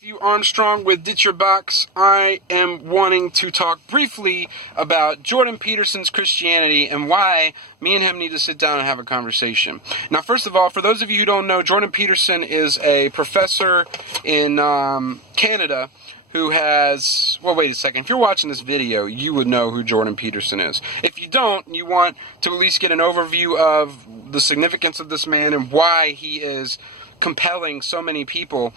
Matthew Armstrong with Ditch Your Box. I am wanting to talk briefly about Jordan Peterson's Christianity and why me and him need to sit down and have a conversation. Now, first of all, for those of you who don't know, Jordan Peterson is a professor in Canada who has, well, wait a second. If you're watching this video, you would know who Jordan Peterson is. If you don't, and you want to at least get an overview of the significance of this man and why he is compelling so many people,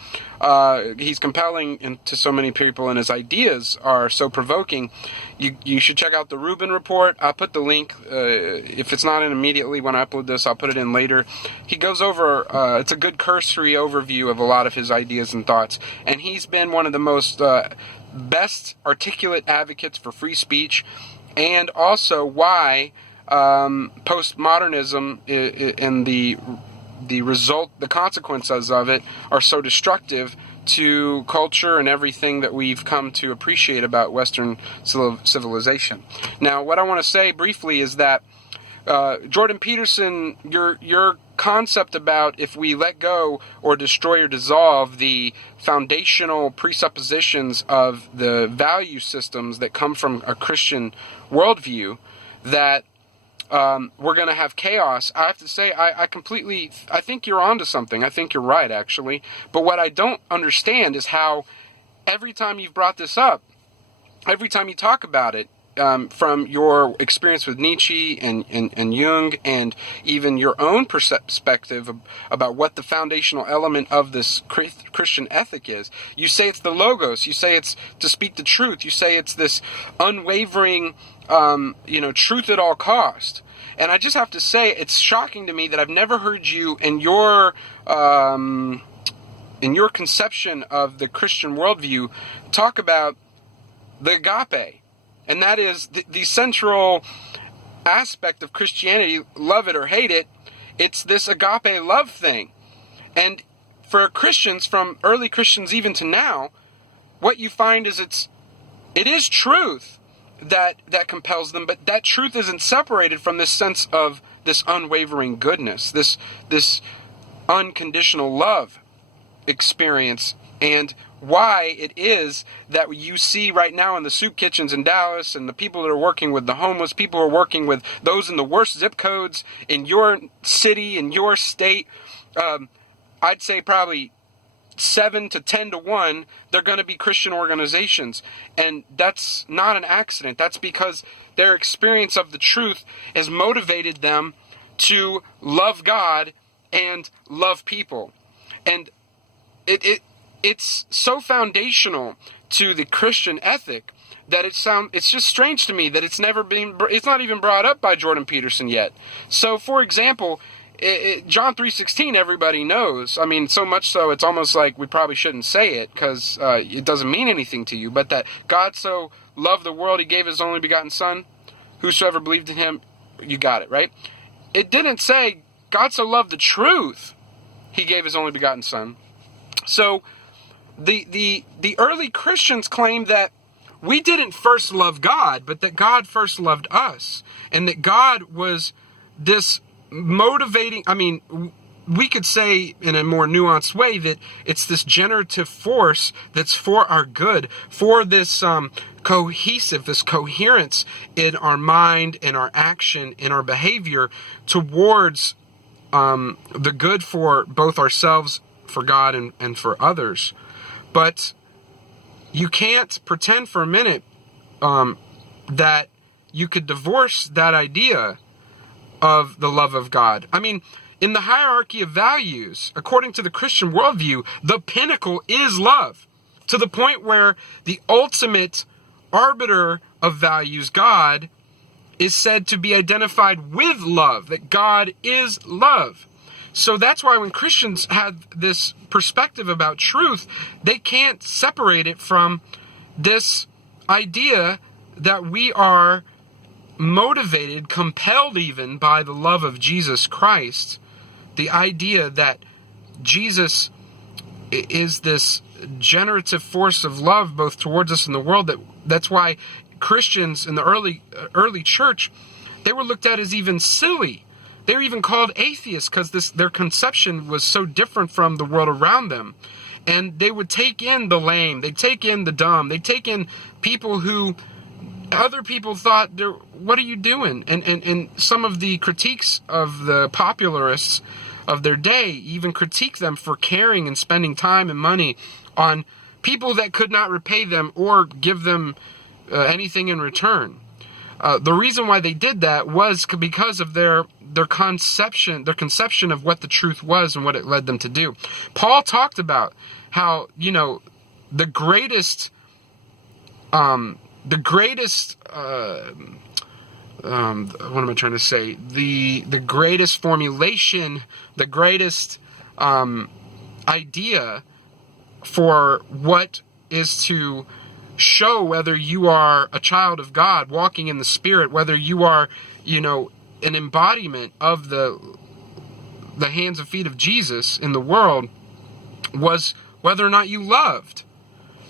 he's compelling to so many people, and his ideas are so provoking, you should check out the Rubin Report. I'll put the link, if it's not in immediately when I upload this, I'll put it in later. He goes over, it's a good cursory overview of a lot of his ideas and thoughts, and he's been one of the most best articulate advocates for free speech, and also why postmodernism and the consequences of it are so destructive to culture and everything that we've come to appreciate about Western civilization. Now, what I want to say briefly is that Jordan Peterson, your concept about if we let go or destroy or dissolve the foundational presuppositions of the value systems that come from a Christian worldview, that we're going to have chaos. I have to say, I think you're onto something. I think you're right, actually. But what I don't understand is how every time you've brought this up, every time you talk about it, from your experience with Nietzsche and Jung, and even your own perspective about what the foundational element of this Christian ethic is, you say it's the logos, you say it's to speak the truth, you say it's this unwavering truth at all cost. And I just have to say, it's shocking to me that I've never heard you in your conception of the Christian worldview talk about the agape. And that is the central aspect of Christianity, love it or hate it. It's this agape love thing. And for Christians, from early Christians even to now, what you find is it is truth that compels them, but that truth isn't separated from this sense of this unwavering goodness, this unconditional love experience, and why it is that you see right now in the soup kitchens in Dallas, and the people that are working with the homeless, people who are working with those in the worst zip codes in your city, in your state, I'd say probably 7 to 10 to 1, they're going to be Christian organizations. And that's not an accident. That's because their experience of the truth has motivated them to love God and love people. And it's so foundational to the Christian ethic that it's just strange to me that it's not even brought up by Jordan Peterson yet. So, for example, John 3:16, everybody knows. I mean, so much so, it's almost like we probably shouldn't say it because it doesn't mean anything to you. But that God so loved the world, He gave His only begotten Son. Whosoever believed in Him, you got it, right? It didn't say God so loved the truth, He gave His only begotten Son. So the early Christians claimed that we didn't first love God, but that God first loved us. And that God was this motivating, we could say in a more nuanced way that it's this generative force that's for our good, for this this coherence in our mind, in our action, in our behavior towards the good for both ourselves, for God, and for others. But you can't pretend for a minute that you could divorce that idea of the love of God. I mean, in the hierarchy of values, according to the Christian worldview, the pinnacle is love, to the point where the ultimate arbiter of values, God, is said to be identified with love, that God is love. So that's why when Christians have this perspective about truth, they can't separate it from this idea that we are motivated, compelled even by the love of Jesus Christ. The idea that Jesus is this generative force of love both towards us and the world. That's why Christians in the early church, they were looked at as even silly. They were even called atheists because their conception was so different from the world around them. And they would take in the lame, they'd take in the dumb, they'd take in people who other people thought, what are you doing? And some of the critiques of the popularists of their day even critique them for caring and spending time and money on people that could not repay them or give them anything in return. The reason why they did that was because of their conception of what the truth was and what it led them to do. Paul talked about how, the greatest what am I trying to say? The greatest formulation, the greatest idea for what is to show whether you are a child of God walking in the Spirit, whether you are, an embodiment of the hands and feet of Jesus in the world, was whether or not you loved.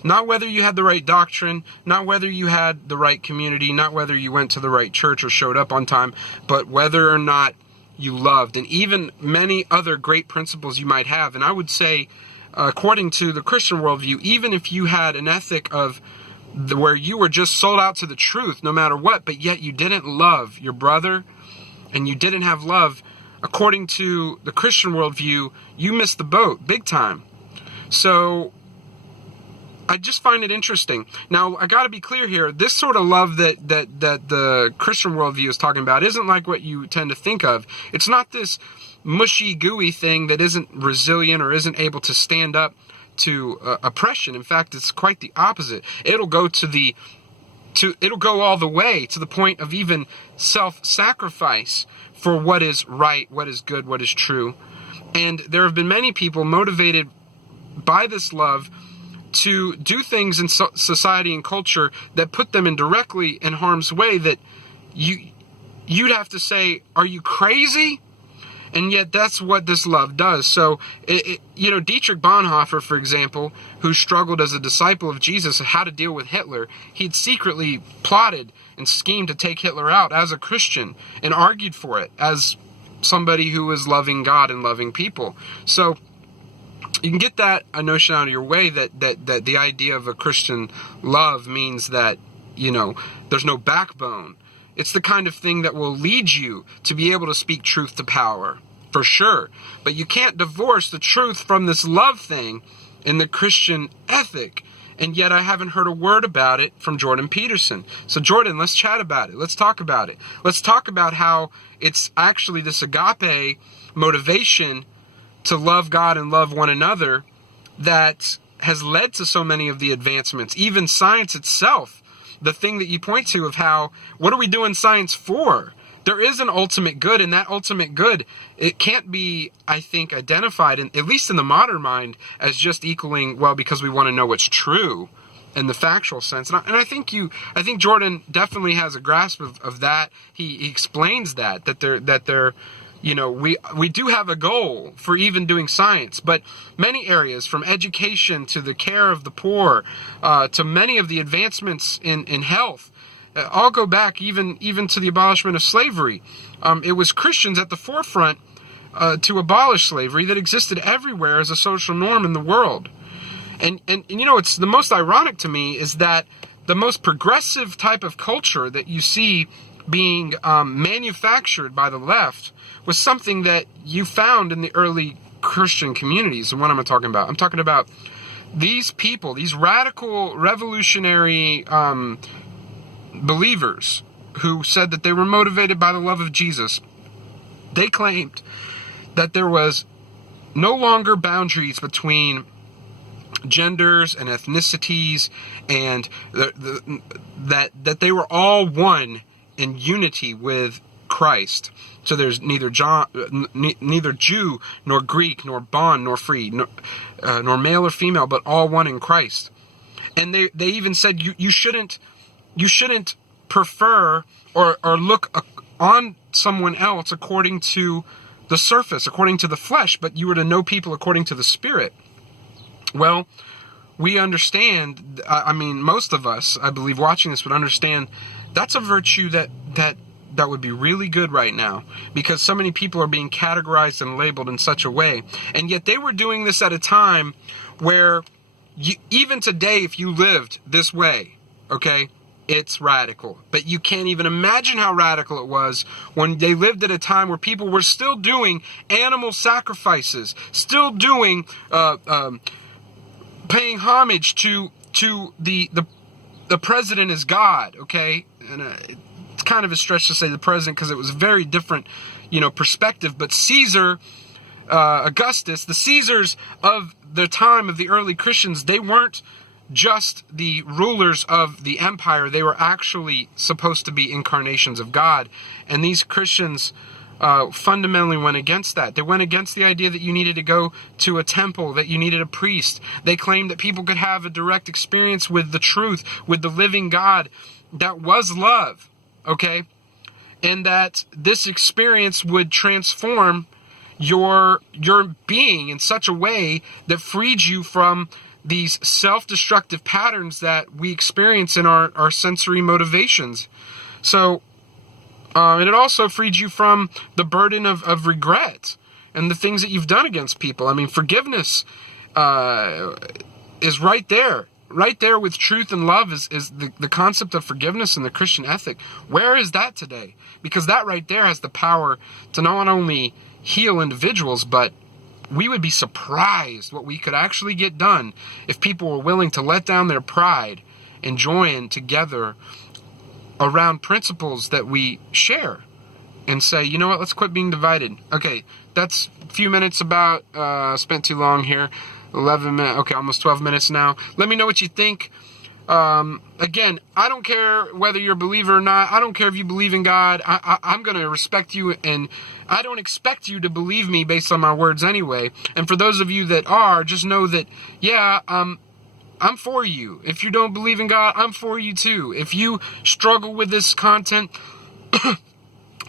Not whether you had the right doctrine, not whether you had the right community, not whether you went to the right church or showed up on time, but whether or not you loved. And even many other great principles you might have. And I would say, according to the Christian worldview, even if you had an ethic of where you were just sold out to the truth no matter what, but yet you didn't love your brother and you didn't have love, according to the Christian worldview, you missed the boat big time. So I just find it interesting. Now, I got to be clear here. This sort of love that the Christian worldview is talking about isn't like what you tend to think of. It's not this mushy, gooey thing that isn't resilient or isn't able to stand up to oppression. In fact, it's quite the opposite. It'll go it'll go all the way to the point of even self-sacrifice for what is right, what is good, what is true. And there have been many people motivated by this love to do things in society and culture that put them directly in harm's way, that you'd have to say, are you crazy? And yet that's what this love does. So, Dietrich Bonhoeffer, for example, who struggled as a disciple of Jesus how to deal with Hitler, he'd secretly plotted and schemed to take Hitler out as a Christian and argued for it as somebody who was loving God and loving people. So you can get that notion out of your way, that the idea of a Christian love means that, there's no backbone. It's the kind of thing that will lead you to be able to speak truth to power, for sure. But you can't divorce the truth from this love thing in the Christian ethic. And yet I haven't heard a word about it from Jordan Peterson. So Jordan, let's chat about it. Let's talk about it. Let's talk about how it's actually this agape motivation to love God and love one another that has led to so many of the advancements. Even science itself, the thing that you point to of how, what are we doing science for? There is an ultimate good, and that ultimate good, it can't be, I think, identified, at least in the modern mind, as just equaling, well, because we want to know what's true in the factual sense. And I think Jordan definitely has a grasp of that. He explains that they're we do have a goal for even doing science, but many areas, from education to the care of the poor, to many of the advancements in health, all go back even to the abolishment of slavery. It was Christians at the forefront to abolish slavery that existed everywhere as a social norm in the world. And it's the most ironic to me is that the most progressive type of culture that you see being manufactured by the left was something that you found in the early Christian communities. And what am I talking about? I'm talking about these people, these radical, revolutionary believers who said that they were motivated by the love of Jesus. They claimed that there was no longer boundaries between genders and ethnicities, and that they were all one in unity with Christ. So there's neither Jew nor Greek nor bond nor free nor male or female, but all one in Christ. And they even said you shouldn't prefer or look on someone else according to the surface, according to the flesh, but you were to know people according to the Spirit. Well, we understand, most of us, I believe, watching this would understand that's a virtue that that would be really good right now, because so many people are being categorized and labeled in such a way. And yet they were doing this at a time where even today, if you lived this way, okay, it's radical. But you can't even imagine how radical it was when they lived at a time where people were still doing animal sacrifices, still doing, paying homage to the president as God, okay? And it's kind of a stretch to say the president, because it was a very different, perspective. But Caesar, Augustus, the Caesars of the time of the early Christians, they weren't just the rulers of the empire. They were actually supposed to be incarnations of God. And these Christians fundamentally went against that. They went against the idea that you needed to go to a temple, that you needed a priest. They claimed that people could have a direct experience with the truth, with the living God that was love, okay? And that this experience would transform your being in such a way that freed you from these self-destructive patterns that we experience in our sensory motivations. So, and it also freed you from the burden of regret and the things that you've done against people. I mean, forgiveness is right there. Right there with truth and love is the concept of forgiveness and the Christian ethic. Where is that today? Because that right there has the power to not only heal individuals, but we would be surprised what we could actually get done if people were willing to let down their pride and join together around principles that we share and say, you know what, let's quit being divided. Okay, that's a few minutes about, spent too long here. 11 minutes, okay, almost 12 minutes now. Let me know what you think. Again, I don't care whether you're a believer or not. I don't care if you believe in God. I'm going to respect you, and I don't expect you to believe me based on my words anyway. And for those of you that are, just know that, yeah, I'm for you. If you don't believe in God, I'm for you too. If you struggle with this content,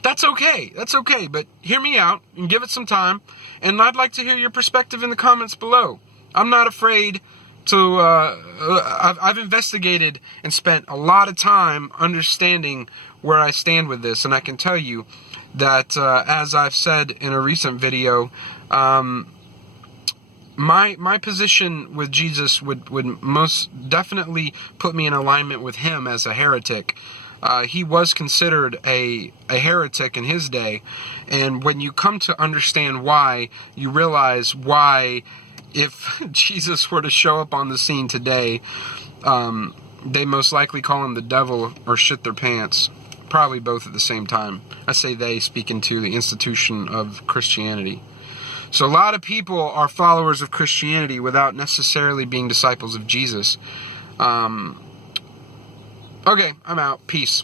that's okay. That's okay. But hear me out and give it some time. And I'd like to hear your perspective in the comments below. I'm not afraid to, I've investigated and spent a lot of time understanding where I stand with this. And I can tell you that, as I've said in a recent video, my position with Jesus would most definitely put me in alignment with him as a heretic. He was considered a heretic in his day. And when you come to understand why, you realize why, if Jesus were to show up on the scene today, they most likely call him the devil or shit their pants. Probably both at the same time. I say they, speaking to the institution of Christianity. So a lot of people are followers of Christianity without necessarily being disciples of Jesus. Okay, I'm out. Peace.